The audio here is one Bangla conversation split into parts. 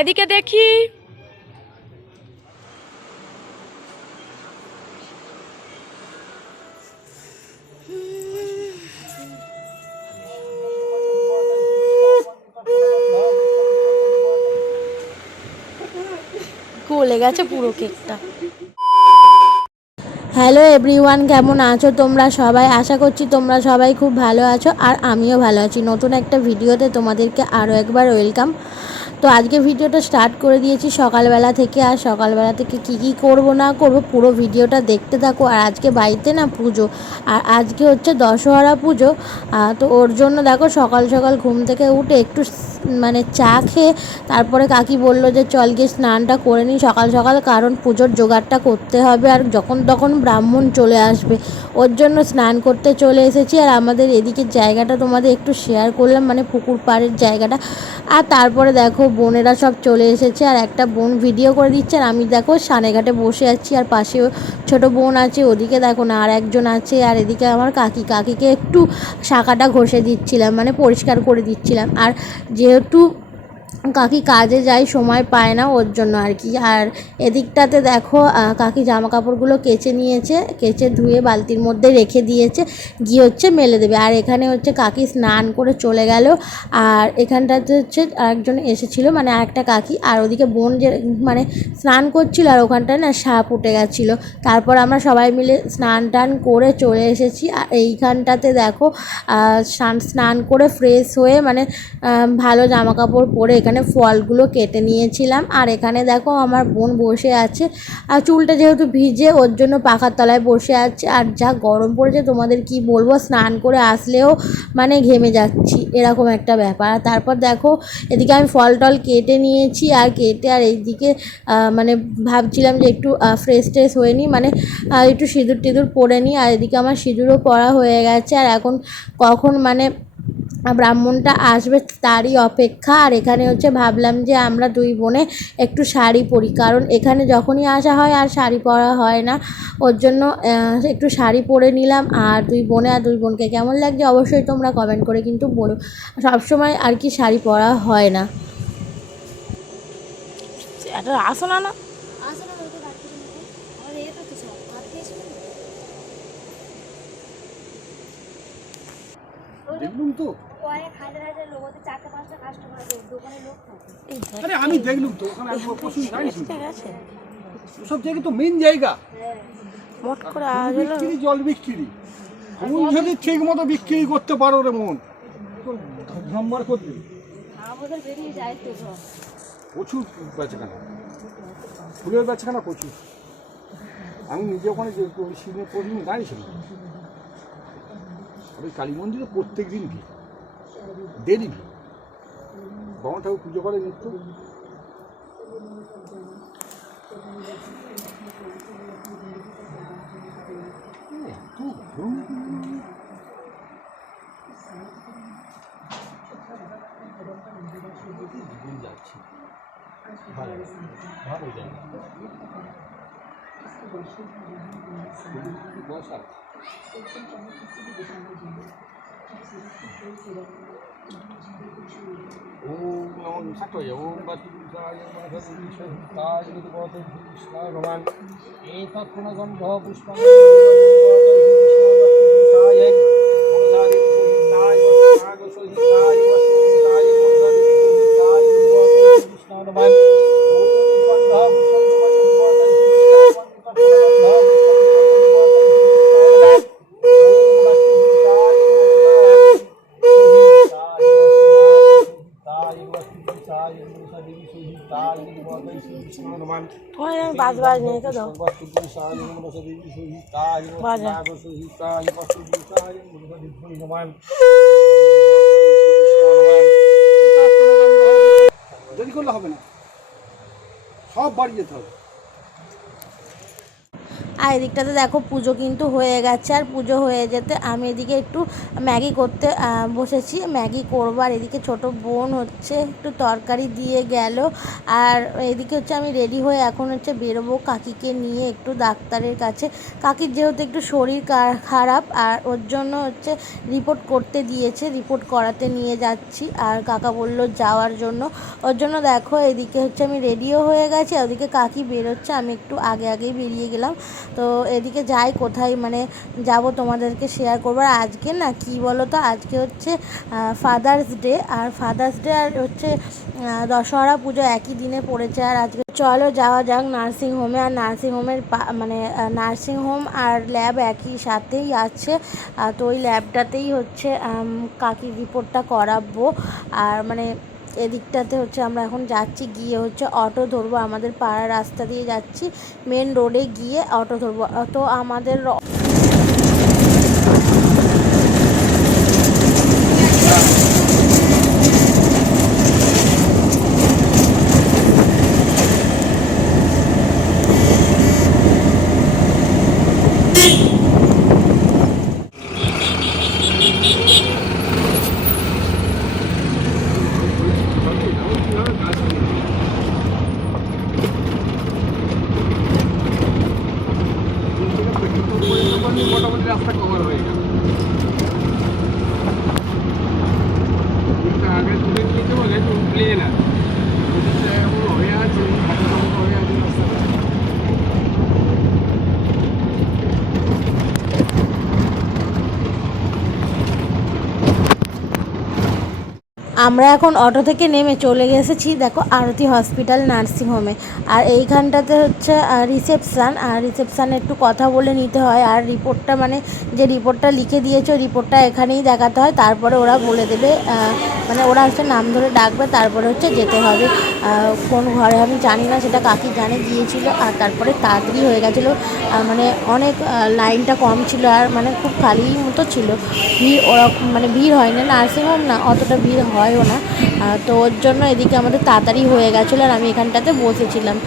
এদিকে দেখি। গলে গেছে পুরো কেকটা। হ্যালো এভরিওয়ান, কেমন আছো তোমরা সবাই? আশা করছি তোমরা সবাই খুব ভালো আছো, আর আমিও ভালো আছি। নতুন একটা ভিডিওতে তোমাদেরকে আরও একবার ওয়েলকাম। তো আজকে ভিডিওটা স্টার্ট করে দিয়েছি সকালবেলা থেকে, আর সকালবেলা থেকে কি করব না করব পুরো ভিডিওটা দেখতে থাকো। আর আজকে বাড়িতে না পুজো, আর আজকে হচ্ছে দশহরা পুজো। তো ওর জন্য দেখো সকাল সকাল ঘুম থেকে উঠে একটু মানে চা খেয়ে তারপরে কাকি বললো যে চল গিয়ে স্নানটা করে নিই সকাল সকাল, কারণ পুজোর জোগাড়টা করতে হবে, আর যখন তখন ব্রাহ্মণ চলে আসবে, ওর জন্য স্নান করতে চলে এসেছি। আর আমাদের এদিকের জায়গাটা তোমাদের একটু শেয়ার করলাম, মানে পুকুর পাড়ের জায়গাটা। আর তারপরে দেখো বোনেরা সব চলে এসেছে, আর একটা বোন ভিডিও করে দিচ্ছে, আর আমি দেখো সানেঘাটে বসে আছি, আর পাশেও ছোট বোন আছে, ওদিকে দেখো না আর একজন আছে, আর এদিকে আমার কাকিকে একটু শাখাটা ঘষে দিচ্ছিলাম, মানে পরিষ্কার করে দিচ্ছিলাম। আর যেহেতু কাকি কাজে যায়, সময় পায় না, ওর জন্য আর কি। আর এদিকটাতে দেখো কাকি জামা কাপড়গুলো কেচে নিয়েছে, কেচে ধুয়ে বালতির মধ্যে রেখে দিয়েছে, গিয়ে হচ্ছে মেলে দেবে। আর এখানে হচ্ছে কাকি স্নান করে চলে গেল। আর এখানটাতে হচ্ছে আরেকজন এসেছিলো, মানে আরেকটা কাকি, আর ওদিকে বোন যে মানে স্নান করছিল, আর ওখানটায় না সাপ উঠে গেছিলো। তারপর আমরা সবাই মিলে স্নান টান করে চলে এসেছি। আর এইখানটাতে দেখো স্নান করে ফ্রেশ হয়ে মানে ভালো জামা কাপড় পরে এখানে ফলগুলো কেটে নিয়েছিলাম। আর এখানে দেখো আমার বোন বসে আছে, আর চুলটা যেহেতু ভিজে ওর জন্য পাখার তলায় বসে আছে। আর যা গরম পড়েছে তোমাদের কি বলবো, স্নান করে আসলেও মানে ঘেমে যাচ্ছি, এরকম একটা ব্যাপার। আর তারপর দেখো এদিকে আমি ফল টল কেটে নিয়েছি, আর কেটে আর এইদিকে মানে ভাবছিলাম যে একটু ফ্রেশ ট্রেশ হয়ে নিই, মানে একটু সিঁদুর টিঁদুর পরে নিই। আর এদিকে আমার সিঁদুরও পরা হয়ে গেছে, আর এখন কখন মানে ব্রাহ্মণটা আসবে তারই অপেক্ষা। আর এখানে হচ্ছে ভাবলাম যে আমরা দুই বোনে একটু শাড়ি পরি, কারণ এখানে যখনই আসা হয় আর শাড়ি পরা হয় না, ওর জন্য একটু শাড়ি পরে নিলাম। আর দুই বোনকে কেমন লাগছে অবশ্যই তোমরা কমেন্ট করে কিন্তু বলো। সবসময় আর কি শাড়ি পরা হয় না। এটা আসো না দেখলুম তো, আরে আমি দেখলুম তো ওখানে প্রচুর গাড়ি ছিল, সব জায়গায় তো মেন জায়গা মোট করে বিক্রি, জল বিক্রি। ফুল যদি ঠিক মতো বিক্রি করতে পারো রে মন, নম্বর করবে প্রচুর বেচাকেনা, ফুলের বেচাকেনা প্রচুর। আমি নিজে ওখানে যে সিনে প্রতিদিন দাঁড়িয়েছিলাম, ওই কালী মন্দিরে প্রত্যেক দিন ভিড়, দেরি ভিড়। বাবা ঠাকুর পুজো করে নিত্য। যাচ্ছি ভালো ভালো জায়গা, বসা ওম নমঃ ঠাকুর ওম বাতুসায় মাধবীশায় ভগবান এতৎ গুণগন্ধ পুষ্পং বাজ নিয়ে তো দাও বাজা। দেরি করলে হবে না, সব বাড়ি যেতে হবে। আর এদিকটাতে দেখো পুজো কিন্তু হয়ে গেছে, আর পুজো হয়ে যেতে আমি এদিকে একটু ম্যাগি করতে বসেছি, ম্যাগি করবো। আর এদিকে ছোটো বোন হচ্ছে একটু তরকারি দিয়ে গেল। আর এদিকে হচ্ছে আমি রেডি হয়ে এখন হচ্ছে বেরোবো কাকিকে নিয়ে একটু ডাক্তারের কাছে। কাকির যেহেতু একটু শরীর খারাপ, আর ওর জন্য হচ্ছে রিপোর্ট করতে দিয়েছে, রিপোর্ট করাতে নিয়ে যাচ্ছি। আর কাকা বলল যাওয়ার জন্য, ওর জন্য দেখো এদিকে হচ্ছে আমি রেডিও হয়ে গেছি, আর ওদিকে কাকি বেরোচ্ছে, আমি একটু আগেই বেরিয়ে গেলাম। তো এদিকে যাই কোথায় মানে যাব তোমাদেরকে শেয়ার করবো। আর আজকে না কি বলো তো, আজকে হচ্ছে ফাদার্স ডে, আর ফাদার্স ডে আর হচ্ছে দশহরা পুজো একই দিনে পড়েছে। আর আজকে চলো যাওয়া যাক নার্সিংহোমে। আর নার্সিংহোমের মানে নার্সিংহোম আর ল্যাব একই সাথেই আছে। তো ওই ল্যাবটাতেই হচ্ছে কাকির রিপোর্টটা করাবো। আর মানে এদিকটাতে হচ্ছে আমরা এখন যাচ্ছি, গিয়ে হচ্ছে অটো ধরবো, আমাদের পাড়ার রাস্তা দিয়ে যাচ্ছি, মেন রোডে গিয়ে অটো ধরবো। তো আমাদের মোটামুটি রাস্তা কভার হয়ে গেল। আগে তুলে দিয়েছে বলে প্লেন আছে, হয়ে আছে হয়ে আছে রাস্তাটা। আমরা এখন অটো থেকে নেমে চলে এসেছি দেখো আরতি হসপিটাল নার্সিংহোমে। আর এইখানটাতে হচ্ছে রিসেপশান, আর রিসেপশানে একটু কথা বলে নিতে হয়। আর রিপোর্টটা মানে যে রিপোর্টটা লিখে দিয়েছে রিপোর্টটা এখানেই দেখাতে হয়, তারপরে ওরা বলে দেবে, মানে ওরা হচ্ছে নাম ধরে ডাকবে, তারপরে হচ্ছে যেতে হবে। কোন ঘরে আমি জানি না, সেটা কাকি জানে, গিয়েছিল। আর তারপরে তাড়াতাড়ি হয়ে গেছিলো, মানে অনেক লাইনটা কম ছিল, আর মানে খুব খালি মতো ছিল, ভিড় ওরকম মানে ভিড় হয় না, নার্সিংহোম না অতটা ভিড় হয়ও না। তো ওর জন্য এদিকে আমাদের তাড়াতাড়ি হয়ে গেছিলো, আর আমি এখানটাতে বসেছিলাম।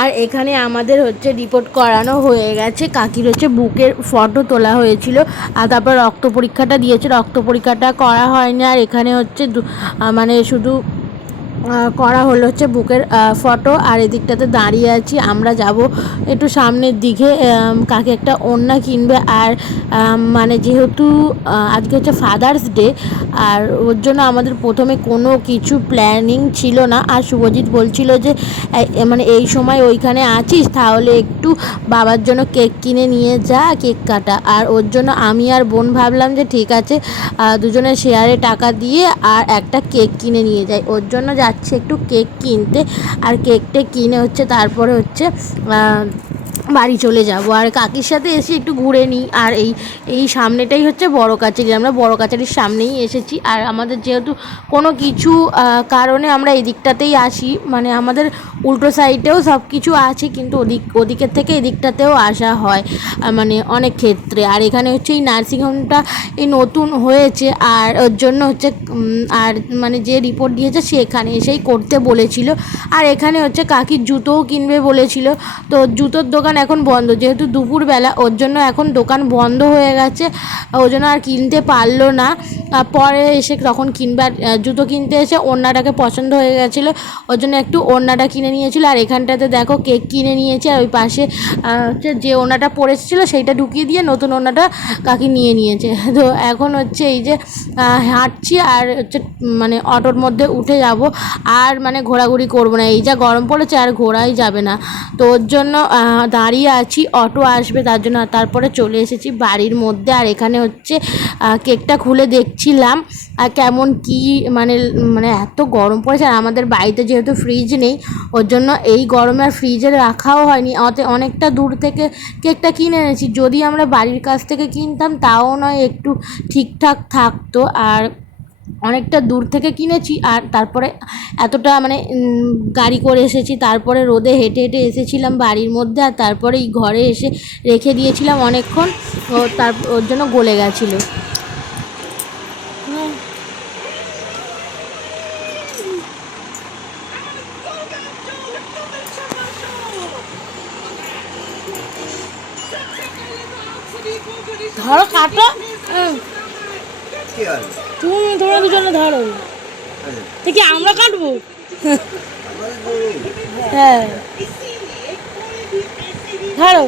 আর এখানে আমাদের হচ্ছে রিপোর্ট করানো হয়ে গেছে, কাকির হচ্ছে বুকের ফটো তোলা হয়েছিল, আর তারপর রক্ত পরীক্ষাটা দিয়েছে, রক্ত পরীক্ষাটা করা হয়নি। আর এখানে হচ্ছে মানে শুধু করা হলো হচ্ছে বুকের ফটো। আর এদিকটাতে দাঁড়িয়ে আছি, আমরা যাব একটু সামনের দিকে, কাকে একটা ওড়না কিনবে। আর মানে যেহেতু আজকে হচ্ছে ফাদার্স ডে, আর ওর জন্য আমাদের প্রথমে কোনো কিছু প্ল্যানিং ছিল না। আর শুভজিৎ বলছিল যে মানে এই সময় ওইখানে আছিস, তাহলে একটু বাবার জন্য কেক কিনে নিয়ে যা, কেক কাটা। আর ওর জন্য আমি আর বোন ভাবলাম যে ঠিক আছে, দুজনে শেয়ারে টাকা দিয়ে আর একটা কেক কিনে নিয়ে যাই। ওর জন্য যাচ্ছে একটু কেক কিনতে, আর কেকটা কিনে হচ্ছে তারপরে হচ্ছে বাড়ি চলে যাব। আর কাকির সাথে এসে একটু ঘুরে নিই। আর এই সামনেটাই হচ্ছে বড় কাচারি, আমরা বড় কাচারির সামনেই এসেছি। আর আমাদের যেহেতু কোনো কিছু কারণে আমরা এই দিকটাতেই আসি, মানে আমাদের উল্টো সাইডেও সব কিছু আছে, কিন্তু ওদিকের থেকে এদিকটাতেও আসা হয় মানে অনেক ক্ষেত্রে। আর এখানে হচ্ছে এই নার্সিংহোমটা এই নতুন হয়েছে, আর ওর জন্য হচ্ছে আর মানে যে রিপোর্ট দিয়েছে সে এখানে এসেই করতে বলেছিল। আর এখানে হচ্ছে কাকির জুতোও কিনবে বলেছিল, তো জুতোর দোকান এখন বন্ধ, যেহেতু দুপুরবেলা ওর জন্য এখন দোকান বন্ধ হয়ে গেছে, ওই জন্য আর কিনতে পারলো না। পরে এসে তখন কিনবে। আর জুতো কিনতে এসে ওড়নাটাকে পছন্দ হয়ে গেছিলো, ওর জন্য একটু ওড়নাটা কিনে নিয়েছিল। আর এখানটাতে দেখো কেক কিনে নিয়েছে, আর ওই পাশে হচ্ছে যে ওড়নাটা পরে এসেছিলো সেইটা ঢুকিয়ে দিয়ে নতুন ওড়নাটা কাকি নিয়ে নিয়েছে। তো এখন হচ্ছে এই যে হাঁটছি, আর হচ্ছে মানে অটোর মধ্যে উঠে যাব, আর মানে ঘোরাঘুরি করবো না, এই যা গরম পড়েছে আর ঘোরাই যাবে না। তো ওর জন্য দাঁড়িয়ে আছি, অটো আসবে তার জন্য। তারপরে চলে এসেছি বাড়ির মধ্যে। আর এখানে হচ্ছে কেকটা খুলে দেখছিলাম আর কেমন কি মানে মানে এত গরম পড়েছে। আর আমাদের বাড়িতে যেহেতু ফ্রিজ নেই, ওর জন্য এই গরমে আর ফ্রিজে রাখাও হয়নি। অনেকটা দূর থেকে কেকটা কিনে এনেছি, যদি আমরা বাড়ির কাছ থেকে কিনতাম তাও নয় একটু ঠিকঠাক থাকতো। আর অনেকটা দূর থেকে কিনেছি, আর তারপরে এতটা মানে গাড়ি করে এসেছি, তারপরে রোদে হেঁটে হেঁটে এসেছিলাম বাড়ির মধ্যে। আর তারপরে এই ঘরে এসে রেখে দিয়েছিলাম অনেকক্ষণ, ওর জন্য গলে গেছিলো। ধরো কাটো, তুমি তোমরা দুজনে ধরো, দেখি আমরা কাটবো। হ্যাঁ ধরো,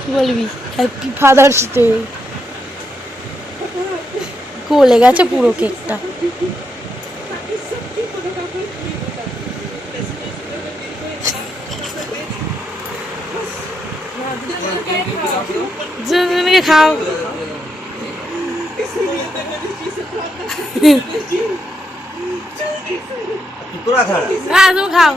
কি বলবি, হ্যাপি ফাদার্স ডে। গলে গেছে পুরো কেকটা। খাও, হ্যাঁ তুমি খাও।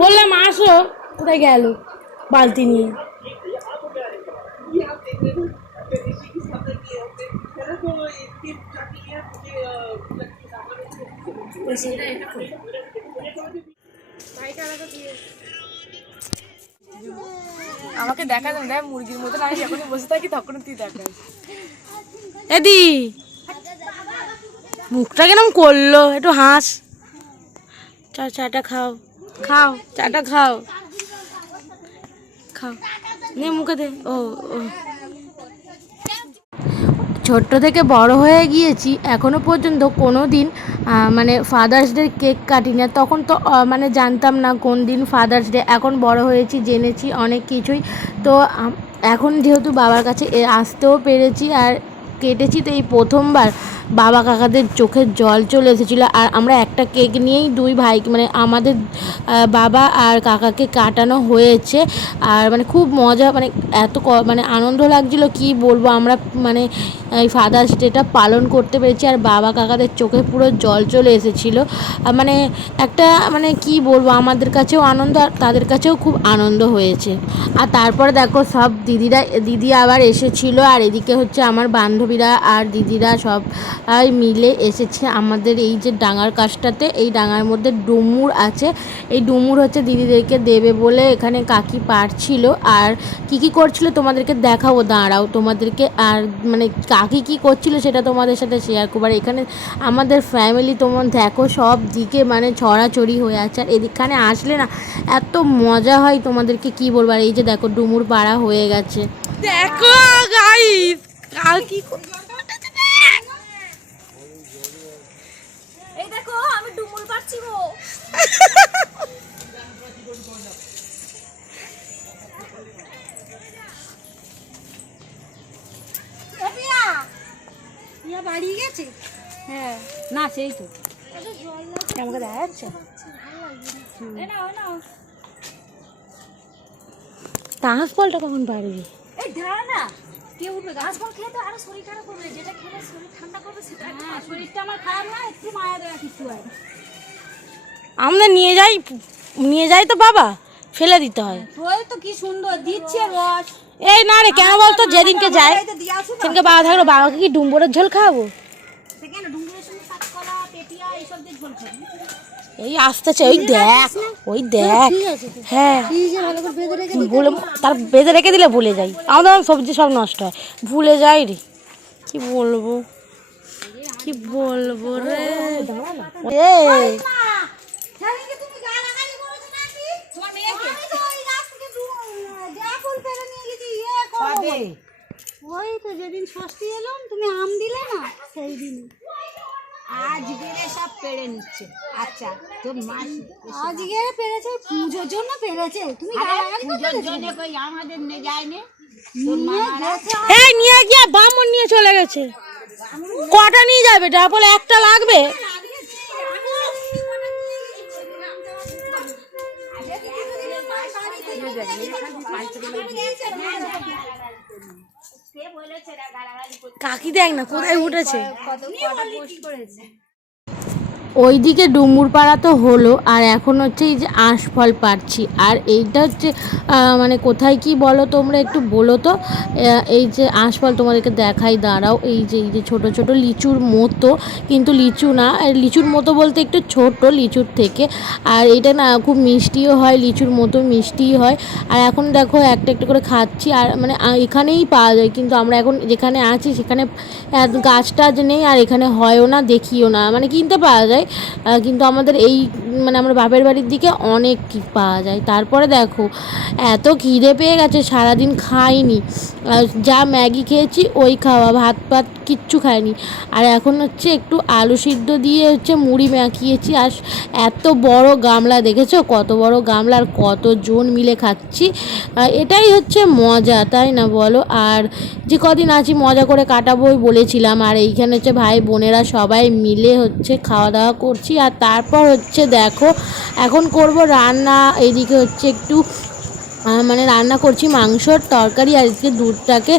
বললাম আসো, কোথায় গেল বালতি নিয়ে। আমাকে দেখা যাবে না, মুরগির মতন আমি যখনই বসে থাকি তখন তুই দেখাস। এদি মুখটা কেরম করলো, একটু হাস। চাটা খাও, খাও চাটা খাও, খাও নে মুখে দে। ও ছোট্ট থেকে বড় হয়ে গিয়েছি, এখনও পর্যন্ত কোনো দিন মানে ফাদার্স ডে কেক কাটি না। তখন তো মানে জানতাম না কোন দিন ফাদার্স ডে। এখন বড় হয়েছি, জেনেছি অনেক কিছুই। তো এখন যেহেতু বাবার কাছে আসতেও পেরেছি আর কেটেছি, তো এই প্রথমবার বাবা কাকাদের চোখের জল চলে এসেছিলো। আর আমরা একটা কেক নিয়েই দুই ভাই মানে আমাদের বাবা আর কাকাকে কাটানো হয়েছে। আর মানে খুব মজা, মানে এত মানে আনন্দ লাগছিলো কি বলবো। আমরা মানে এই ফাদার্স ডেটা পালন করতে পেরেছি, আর বাবা কাকাদের চোখে পুরো জল চলে এসেছিলো। মানে একটা মানে কি বলবো, আমাদের কাছেও আনন্দ আর তাদের কাছেও খুব আনন্দ হয়েছে। আর তারপরে দেখো সব দিদি আবার এসেছিলো, আর এদিকে হচ্ছে আমার বান্ধবীরা আর দিদিরা সব মিলে এসেছে আমাদের এই যে ডাঙার কাজটাতে। এই ডাঙার মধ্যে ডুমুর আছে, এই ডুমুর হচ্ছে দিদিদেরকে দেবে বলে এখানে কাকি পারছিল। আর কি করছিল তোমাদেরকে দেখাবো, দাঁড়াও তোমাদেরকে। আর মানে কাকি কি করছিল সেটা তোমাদের সাথে শেয়ার করবো। আর এখানে আমাদের ফ্যামিলি তোমার দেখো সব দিকে মানে ছড়াছড়ি হয়ে আছে। আর এদিকখানে আসলে না এত মজা হয়, তোমাদেরকে কি বলবো। আর এই যে দেখো ডুমুর পাড়া হয়ে গেছে, দেখো গাইস কাকি। এই দেখো আমি ডুমুর পাচ্ছি গো। বাড়ি গেছে। হ্যাঁ না সেই তো আমাকে দেখা যাচ্ছে তাস বলটা কখন পারবি? এই দাঁড়া না, কে উঠবে? গাছ ফল খেয়ে তো আরো শরীর খারাপ করবে, যেটা খেলে শরীর ঠান্ডা করবে সেটা। হ্যাঁ, শরীরটা আমার খারাপ না, একটু মায়া দেওয়া কিছু হয়। আমরা নিয়ে যাই তো বাবা, ফেলে দিতে হয়। তোর তো কি সুন্দর দিচ্ছে রস। এই না রে, কেন বলতো যেদিনকে যায় সেদিনকে বাবা থাকলো, বাবাকে কি ডুম্বরের ঝোল খাওয়াবো? সেখানে ডুঙ্গুরের সঙ্গে কাঁচকলা পেটিয়া এইসব দিয়ে ঝোল খাবি। এই আসতেছে, ওই দেখ হ্যাঁ ভুলে, তার বেঁধে রেখে দিলে ভুলে যাই। আমাদের সবজি সব নষ্ট হয়, ভুলে যাই রে। কি বলবো রে এই সেদিনকে তুমি গালাগালি করেছো নাকি? তোমার মেয়েকে? আমি তো ওই গাছ থেকে ফুল পেড়ে নিয়ে গেছি, করো বলে। ওই তো যেদিন ষষ্ঠী এলাম তুমি আম দিলে না, সেই দিন আজকে সব পেড়ে নিচ্ছে। আচ্ছা তোর মা আজকে পেরেছে, পুজোর জন্য পেরেছে। তুমি পুজোর জন্য কই আমাদের নে যায়নি? তোর মা এই নিয়ে গিয়ে বামন নিয়ে চলে গেছে। কটা নিয়ে যাবে? ডাবল একটা লাগবে। কাকি দেখ না কোথায় উঠেছে। ওইদিকে ডুমুর পাড়া তো হলো, আর এখন হচ্ছে এই যে আঁশফল পাড়ছি। আর এইটা হচ্ছে মানে কোথায় কি বলো তোমরা একটু বলো তো। এই যে আঁশফল তোমাদেরকে দেখাই, দাঁড়াও। এই যে ছোট ছোট লিচুর মতো, কিন্তু লিচু না, লিচুর মতো বলতে একটু ছোট লিচুর থেকে। আর এটা না খুব মিষ্টিও হয়, লিচুর মতো মিষ্টিই হয়। আর এখন দেখো একটা একটা করে খাচ্ছি। আর মানে এখানেই পাওয়া যায়, কিন্তু আমরা এখন যেখানে আছি সেখানে গাছটা যে নেই, আর এখানে হয়ও না, দেখিও না, মানে কিনতে পাওয়া যায়। কিন্তু আমাদের এই মানে আমার বাপের বাড়ির দিকে অনেক কি পাওয়া যায়। তারপরে দেখো এত খিদে পেয়ে গেছে, সারাদিন খাইনি, যা ম্যাগি খেয়েছি ওই খাওয়া, ভাত কিচ্ছু খাইনি। আর এখন হচ্ছে একটু আলু সিদ্ধ দিয়ে হচ্ছে মুড়ি মাখিয়েছি। আর এত বড় গামলা, দেখেছো কত বড় গামলা, আর কতজন মিলে খাচ্ছি। এটাই হচ্ছে মজা, তাই না বলো? আর যে কদিন আছি মজা করে কাটাবোই বলেছিলাম। আর এইখানে হচ্ছে ভাই বোনেরা সবাই মিলে হচ্ছে খাওয়া দাওয়া করছি। আর তারপর হচ্ছে দেখো এখন করব রান্না। এইদিকে হচ্ছে একটু মানে রান্না করছি মাংসর তরকারি, আর আজকে দুধটাকে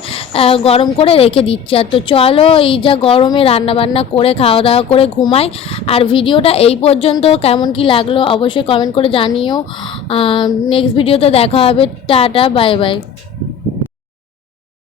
গরম করে রেখে দিচ্ছি। আর তো চলো এই যা গরমে রান্না বান্না করে খাওয়া দাওয়া করে ঘুমাই। আর ভিডিওটা এই পর্যন্ত কেমন কি লাগলো অবশ্যই কমেন্ট করে জানিও। নেক্সট ভিডিওতে দেখা হবে। Tata, bye bye.